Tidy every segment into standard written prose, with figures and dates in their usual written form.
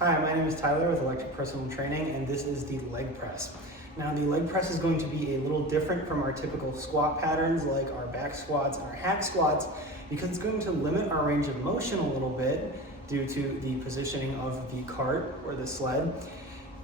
Hi, my name is Tyler with Electric Personal Training, and this is the leg press. Now, the leg press is going to be a little different from our typical squat patterns like our back squats and our hack squats because it's going to limit our range of motion a little bit due to the positioning of the cart or the sled.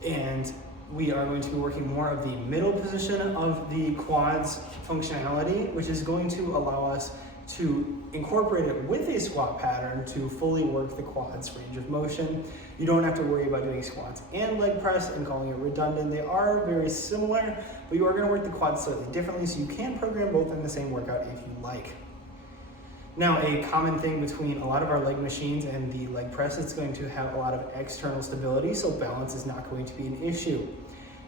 And we are going to be working more of the middle position of the quads functionality, which is going to allow us to incorporate it with a squat pattern to fully work the quads range of motion. You don't have to worry about doing squats and leg press and calling it redundant. They are very similar, but you are going to work the quads slightly differently, so you can program both in the same workout if you like. Now, a common thing between a lot of our leg machines and the leg press is going to have a lot of external stability, so balance is not going to be an issue.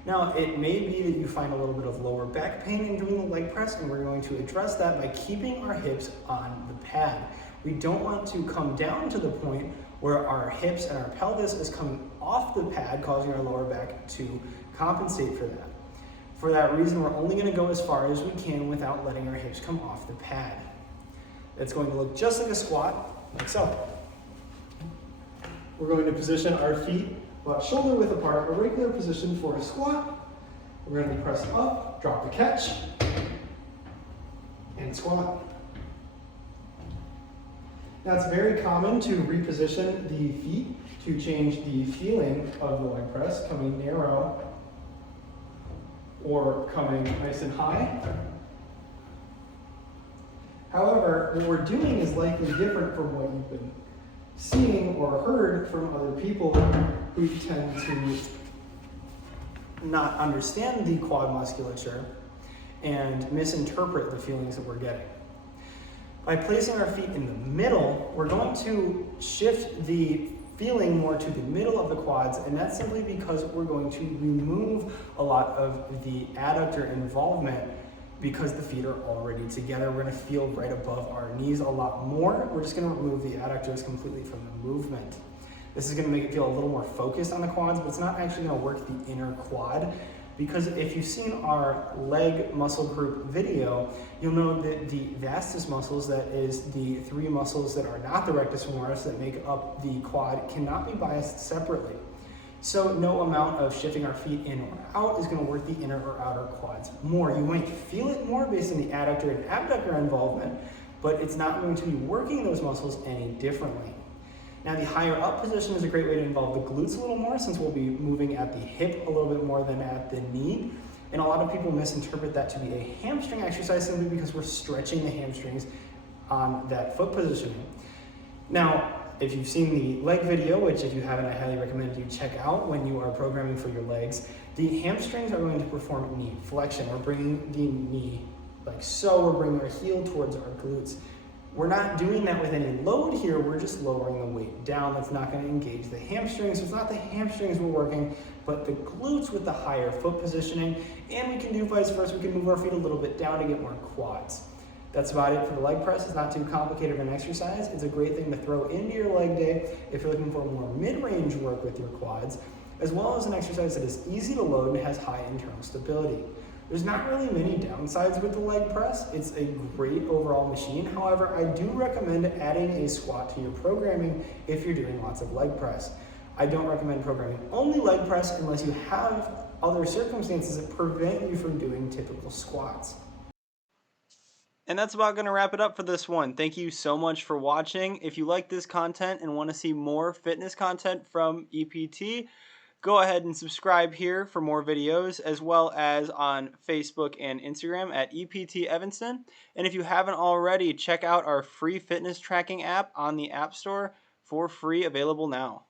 Now, it may be that you find a little bit of lower back pain in doing the leg press, and we're going to address that by keeping our hips on the pad. We don't want to come down to the point where our hips and our pelvis is coming off the pad, causing our lower back to compensate for that. For that reason, we're only going to go as far as we can without letting our hips come off the pad. It's going to look just like a squat, like so. We're going to position our feet about shoulder width apart, a regular position for a squat. We're going to press up, drop the catch, and squat. Now, it's very common to reposition the feet to change the feeling of the leg press, coming narrow or coming nice and high. However, what we're doing is likely different from what you've been seeing or heard from other people who tend to not understand the quad musculature and misinterpret the feelings that we're getting. By placing our feet in the middle, we're going to shift the feeling more to the middle of the quads, and that's simply because we're going to remove a lot of the adductor involvement because the feet are already together. We're going to feel right above our knees a lot more. We're just going to remove the adductors completely from the movement. This is going to make it feel a little more focused on the quads, but it's not actually going to work the inner quad, because if you've seen our leg muscle group video, you'll know that the vastus muscles, that is the three muscles that are not the rectus femoris that make up the quad, cannot be biased separately. So no amount of shifting our feet in or out is going to work the inner or outer quads more. You might feel it more based on the adductor and abductor involvement, but it's not going to be working those muscles any differently. Now, the higher up position is a great way to involve the glutes a little more, since we'll be moving at the hip a little bit more than at the knee. And a lot of people misinterpret that to be a hamstring exercise simply because we're stretching the hamstrings on that foot positioning. Now, if you've seen the leg video, which if you haven't, I highly recommend you check out when you are programming for your legs, the hamstrings are going to perform knee flexion. We're bringing the knee like so, we're bringing our heel towards our glutes. We're not doing that with any load here, we're just lowering the weight down. That's not going to engage the hamstrings. So it's not the hamstrings we're working, but the glutes with the higher foot positioning. And we can do vice versa. We can move our feet a little bit down to get more quads. That's about it for the leg press. It's not too complicated of an exercise. It's a great thing to throw into your leg day if you're looking for more mid-range work with your quads, as well as an exercise that is easy to load and has high internal stability. There's not really many downsides with the leg press. It's a great overall machine. However, I do recommend adding a squat to your programming if you're doing lots of leg press. I don't recommend programming only leg press unless you have other circumstances that prevent you from doing typical squats. And that's about going to wrap it up for this one. Thank you so much for watching. If you like this content and want to see more fitness content from EPT, go ahead and subscribe here for more videos, as well as on Facebook and Instagram at EPT Evanston. And if you haven't already, check out our free fitness tracking app on the App Store for free, available now.